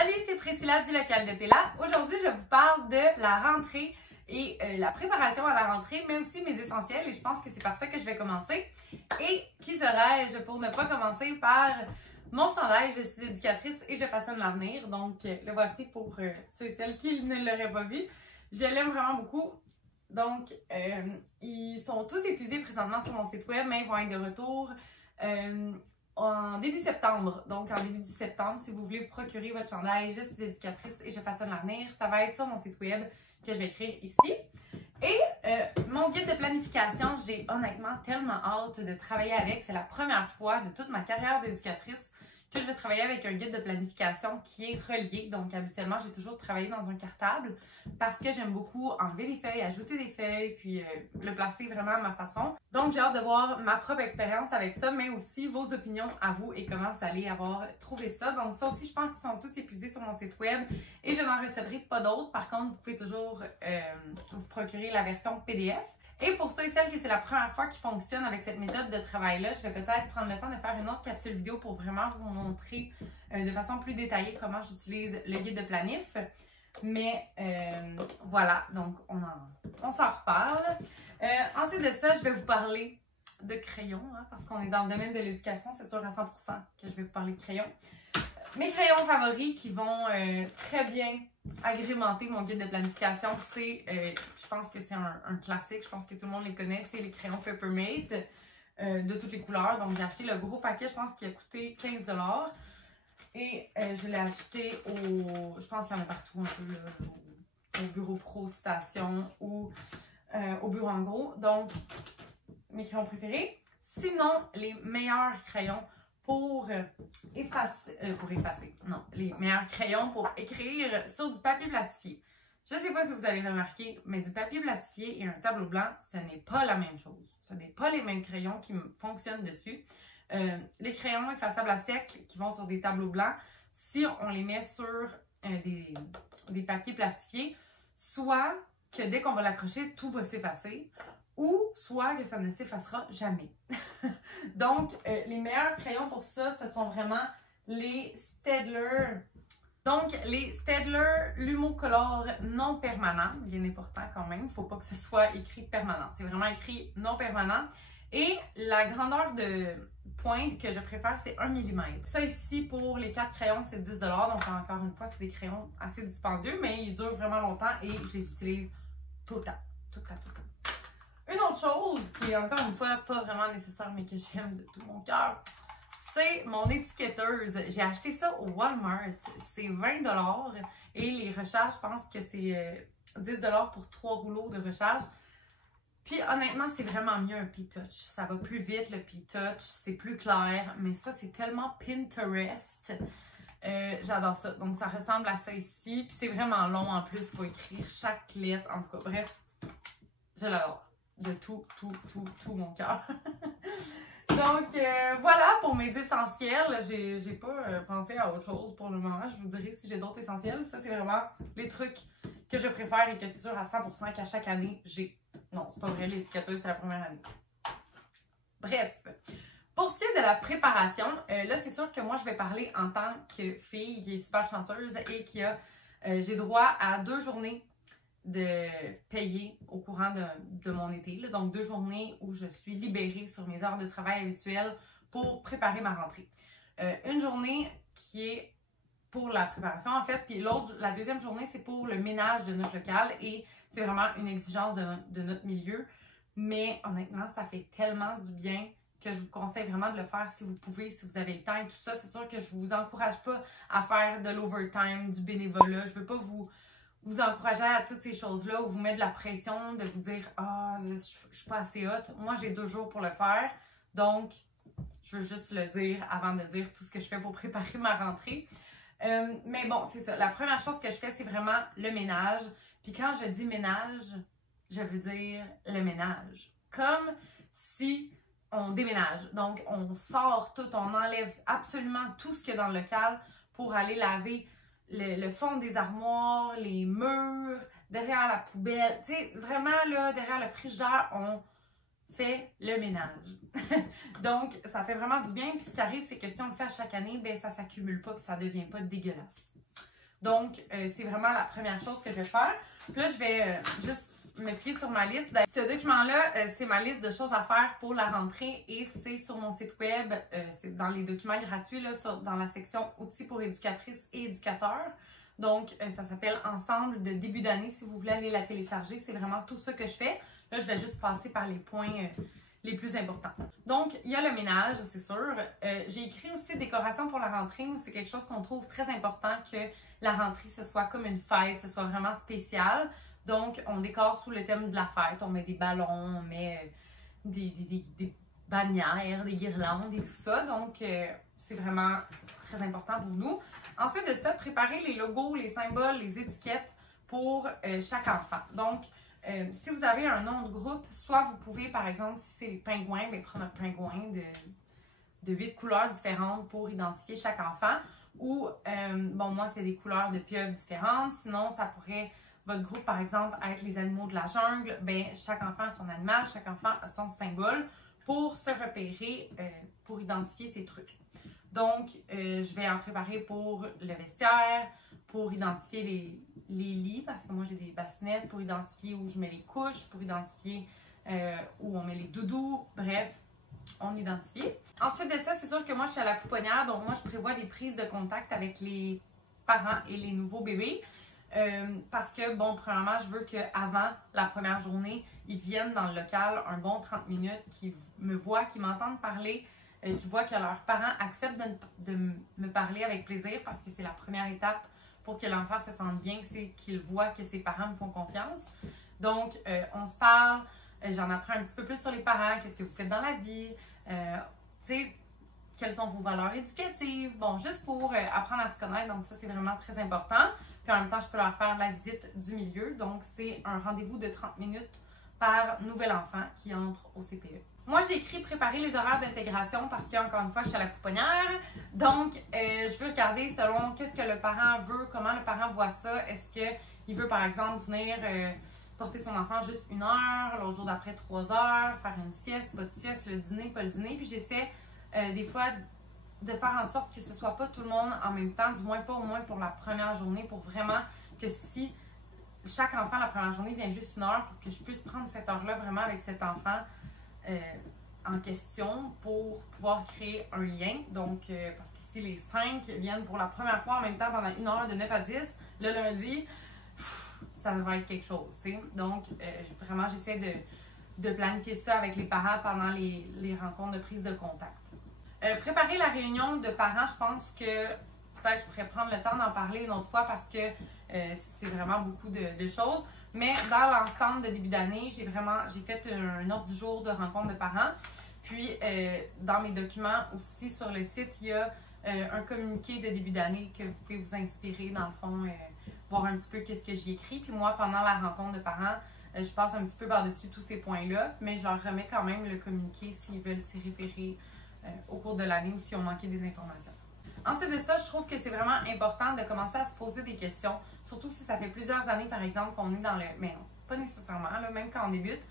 Salut, c'est Priscilla du local de Pella. Aujourd'hui, je vous parle de la rentrée et la préparation à la rentrée, mais aussi mes essentiels, et je pense que c'est par ça que je vais commencer. Et qui serais-je pour ne pas commencer par mon chandail? Je suis éducatrice et je façonne l'avenir, donc le voici pour ceux et celles qui ne l'auraient pas vu. Je l'aime vraiment beaucoup. Donc, ils sont tous épuisés présentement sur mon site web, mais ils vont être de retour en début septembre. Donc, en début septembre, si vous voulez vous procurer votre chandail, je suis éducatrice et je façonne l'avenir, ça va être sur mon site web que je vais écrire ici. Et mon guide de planification, j'ai honnêtement tellement hâte de travailler avec. C'est la première fois de toute ma carrière d'éducatrice que je vais travailler avec un guide de planification qui est relié. Donc, habituellement, j'ai toujours travaillé dans un cartable parce que j'aime beaucoup enlever des feuilles, ajouter des feuilles, puis le placer vraiment à ma façon. Donc, j'ai hâte de voir ma propre expérience avec ça, mais aussi vos opinions à vous et comment vous allez avoir trouvé ça. Donc, ça aussi, je pense qu'ils sont tous épuisés sur mon site web et je n'en recevrai pas d'autres. Par contre, vous pouvez toujours vous procurer la version PDF. Et pour ceux et celles qui c'est la première fois qu'ils fonctionnent avec cette méthode de travail-là, je vais peut-être prendre le temps de faire une autre capsule vidéo pour vraiment vous montrer de façon plus détaillée comment j'utilise le guide de planif. Mais voilà, donc on s'en reparle. Ensuite de ça, je vais vous parler de crayons, hein, parce qu'on est dans le domaine de l'éducation, c'est sûr à 100% que je vais vous parler de crayons. Mes crayons favoris qui vont très bien agrémenter mon guide de planification, c'est, je pense que c'est un classique, je pense que tout le monde les connaît, c'est les crayons Papermate de toutes les couleurs. Donc j'ai acheté le gros paquet, je pense qu'il a coûté 15 $. Et je l'ai acheté je pense qu'il y en a partout un peu, là, au bureau pro station ou au bureau en gros. Donc mes crayons préférés. Sinon, les meilleurs crayons pour effacer, non, les meilleurs crayons pour écrire sur du papier plastifié. Je ne sais pas si vous avez remarqué, mais du papier plastifié et un tableau blanc, ce n'est pas la même chose. Ce n'est pas les mêmes crayons qui fonctionnent dessus. Les crayons effaçables à sec qui vont sur des tableaux blancs, si on les met sur des papiers plastifiés, soit que dès qu'on va l'accrocher, tout va s'effacer, ou soit que ça ne s'effacera jamais. Donc, les meilleurs crayons pour ça, ce sont vraiment les Staedtler. Donc, les Staedtler Lumocolor non permanent, bien important quand même, il ne faut pas que ce soit écrit permanent. C'est vraiment écrit non permanent. Et la grandeur de pointe que je préfère, c'est 1 mm. Ça ici, pour les 4 crayons, c'est 10 $. Donc, encore une fois, c'est des crayons assez dispendieux, mais ils durent vraiment longtemps et je les utilise tout le temps. Tout le temps, tout le temps. Une autre chose qui est encore une fois pas vraiment nécessaire, mais que j'aime de tout mon cœur, c'est mon étiquetteuse. J'ai acheté ça au Walmart. C'est 20 $ et les recharges, je pense que c'est 10 $ pour 3 rouleaux de recharge. Puis honnêtement, c'est vraiment mieux un P-Touch. Ça va plus vite le P-Touch, c'est plus clair, mais ça c'est tellement Pinterest. J'adore ça. Donc ça ressemble à ça ici. Puis c'est vraiment long en plus, il faut écrire chaque lettre. En tout cas, bref, je l'adore. De tout mon cœur. Donc, voilà pour mes essentiels. J'ai pas pensé à autre chose pour le moment. Je vous dirai si j'ai d'autres essentiels. Ça, c'est vraiment les trucs que je préfère et que c'est sûr à 100% qu'à chaque année, j'ai. Non, c'est pas vrai, l'étiquetteuse, c'est la première année. Bref. Pour ce qui est de la préparation, là, c'est sûr que moi, je vais parler en tant que fille qui est super chanceuse et qui a, j'ai droit à 2 journées de payer au courant de mon été. Là. Donc, 2 journées où je suis libérée sur mes heures de travail habituelles pour préparer ma rentrée. Une journée qui est pour la préparation, en fait, puis l'autre, la deuxième journée, c'est pour le ménage de notre local et c'est vraiment une exigence de notre milieu. Mais honnêtement, ça fait tellement du bien que je vous conseille vraiment de le faire si vous pouvez, si vous avez le temps et tout ça. C'est sûr que je vous encourage pas à faire de l'overtime, du bénévolat. Je veux pas vous encourager à toutes ces choses-là ou vous mettre de la pression de vous dire « Ah, je suis pas assez hot ». Moi, j'ai 2 jours pour le faire. Donc, je veux juste le dire avant de dire tout ce que je fais pour préparer ma rentrée. Mais bon, c'est ça. La première chose que je fais, c'est vraiment le ménage. Puis quand je dis ménage, je veux dire le ménage. Comme si on déménage. Donc, on sort tout, on enlève absolument tout ce qu'il y a dans le local pour aller laver le fond des armoires, les murs, derrière la poubelle. Tu sais, vraiment, là, derrière le frigidaire, on fait le ménage. Donc, ça fait vraiment du bien. Puis ce qui arrive, c'est que si on le fait à chaque année, ben ça s'accumule pas et ça devient pas dégueulasse. Donc, c'est vraiment la première chose que je vais faire. Puis là, je vais juste me fier sur ma liste. Ce document-là, c'est ma liste de choses à faire pour la rentrée et c'est sur mon site web. C'est dans les documents gratuits, là, dans la section outils pour éducatrices et éducateurs. Donc, ça s'appelle Ensemble de début d'année. Si vous voulez aller la télécharger, c'est vraiment tout ça que je fais. Là, je vais juste passer par les points les plus importants. Donc, il y a le ménage, c'est sûr. J'ai écrit aussi décoration pour la rentrée. Nous, c'est quelque chose qu'on trouve très important que la rentrée, ce soit comme une fête, ce soit vraiment spécial. Donc, on décore sous le thème de la fête. On met des ballons, on met des bannières, des guirlandes et tout ça. Donc, c'est vraiment très important pour nous. Ensuite de ça, préparer les logos, les symboles, les étiquettes pour chaque enfant. Donc, si vous avez un nom de groupe, soit vous pouvez, par exemple, si c'est les pingouins, bien, prendre un pingouin de 8 couleurs différentes pour identifier chaque enfant. Ou, bon, moi, c'est des couleurs de pieuvres différentes. Sinon, ça pourrait, votre groupe, par exemple, être les animaux de la jungle. Bien, chaque enfant a son animal, chaque enfant a son symbole pour se repérer, pour identifier ces trucs. Donc, je vais en préparer pour le vestiaire, pour identifier les lits, parce que moi j'ai des bassinettes, pour identifier où je mets les couches, pour identifier où on met les doudous, bref, on identifie. Ensuite de ça, c'est sûr que moi je suis à la pouponnière, donc moi je prévois des prises de contact avec les parents et les nouveaux bébés. Parce que, bon, premièrement, je veux qu'avant la première journée, ils viennent dans le local un bon 30 minutes, qu'ils me voient, qu'ils m'entendent parler, qu'ils voient que leurs parents acceptent de me parler avec plaisir parce que c'est la première étape pour que l'enfant se sente bien, c'est qu'il voit que ses parents me font confiance. Donc, on se parle, j'en apprends un petit peu plus sur les parents, qu'est-ce que vous faites dans la vie, tu sais, quelles sont vos valeurs éducatives, bon, juste pour apprendre à se connaître, donc ça c'est vraiment très important. Puis en même temps, je peux leur faire la visite du milieu, donc c'est un rendez-vous de 30 minutes par nouvel enfant qui entre au CPE. Moi, j'ai écrit préparer les horaires d'intégration parce qu'encore une fois, je suis à la pouponnière. Donc, je veux regarder selon qu'est-ce que le parent veut, comment le parent voit ça. Est-ce qu'il veut, par exemple, venir porter son enfant juste 1 heure, l'autre jour d'après 3 heures, faire une sieste, pas de sieste, le dîner, pas le dîner. Puis j'essaie des fois de faire en sorte que ce soit pas tout le monde en même temps, du moins pas au moins pour la première journée, pour vraiment que si chaque enfant la première journée vient juste 1 heure, pour que je puisse prendre cette heure-là vraiment avec cet enfant en question pour pouvoir créer un lien. Donc, parce que si les 5 viennent pour la première fois en même temps pendant 1 heure de 9 à 10, le lundi, ça va être quelque chose, tu sais. Donc, vraiment, j'essaie de planifier ça avec les parents pendant les rencontres de prise de contact. Préparer la réunion de parents, je pense que peut-être je pourrais prendre le temps d'en parler une autre fois parce que c'est vraiment beaucoup de choses. Mais dans l'ensemble de début d'année, j'ai fait un ordre du jour de rencontre de parents. Puis, dans mes documents aussi sur le site, il y a un communiqué de début d'année que vous pouvez vous inspirer, dans le fond, voir un petit peu qu'est-ce que j'y écris. Puis moi, pendant la rencontre de parents, je passe un petit peu par-dessus tous ces points-là, mais je leur remets quand même le communiqué s'ils veulent s'y référer au cours de l'année ou s'ils ont manqué des informations. Ensuite de ça, je trouve que c'est vraiment important de commencer à se poser des questions, surtout si ça fait plusieurs années, par exemple, qu'on est dans le... Mais non, pas nécessairement, là, même quand on débute.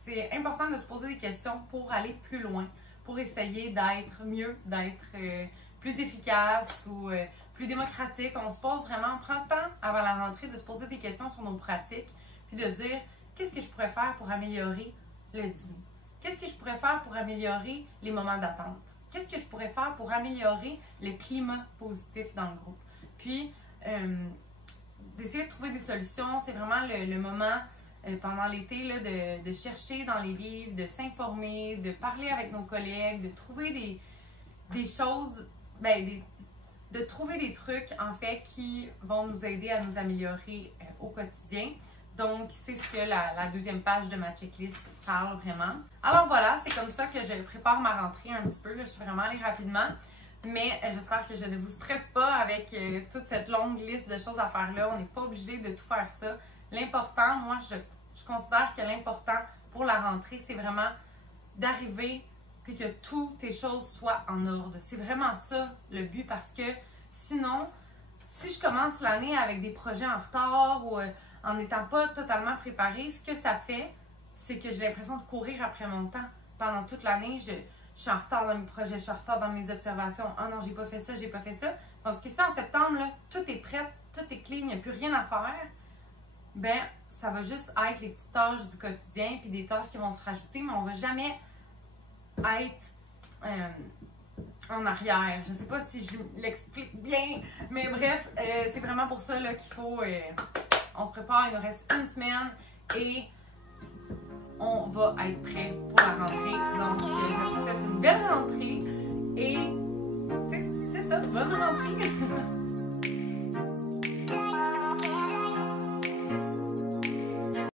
C'est important de se poser des questions pour aller plus loin, pour essayer d'être mieux, d'être plus efficace ou plus démocratique. On se pose vraiment, on prend le temps avant la rentrée de se poser des questions sur nos pratiques, puis de se dire, qu'est-ce que je pourrais faire pour améliorer le dîner? Qu'est-ce que je pourrais faire pour améliorer les moments d'attente? Qu'est-ce que je pourrais faire pour améliorer le climat positif dans le groupe? Puis, d'essayer de trouver des solutions, c'est vraiment le moment pendant l'été de chercher dans les livres, de s'informer, de parler avec nos collègues, de trouver des choses, de trouver des trucs en fait qui vont nous aider à nous améliorer au quotidien. Donc, c'est ce que la deuxième page de ma checklist parle vraiment. Alors voilà, c'est comme ça que je prépare ma rentrée un petit peu. Là, je suis vraiment allée rapidement, mais j'espère que je ne vous stresse pas avec toute cette longue liste de choses à faire là. On n'est pas obligé de tout faire ça. L'important, moi, je considère que l'important pour la rentrée, c'est vraiment d'arriver puis que toutes tes choses soient en ordre. C'est vraiment ça le but parce que sinon, si je commence l'année avec des projets en retard ou en n'étant pas totalement préparée, ce que ça fait, c'est que j'ai l'impression de courir après mon temps. Pendant toute l'année, je suis en retard dans mes projets, je suis en retard dans mes observations. Ah non, j'ai pas fait ça, j'ai pas fait ça. Tandis que si en septembre, là, tout est prêt, tout est clean, il n'y a plus rien à faire, ben ça va juste être les petites tâches du quotidien, puis des tâches qui vont se rajouter, mais on va jamais être en arrière. Je sais pas si je l'explique bien, mais bref, c'est vraiment pour ça qu'il faut... on se prépare, il nous reste une semaine et on va être prêt pour la rentrée. Donc, je vous souhaite une belle rentrée.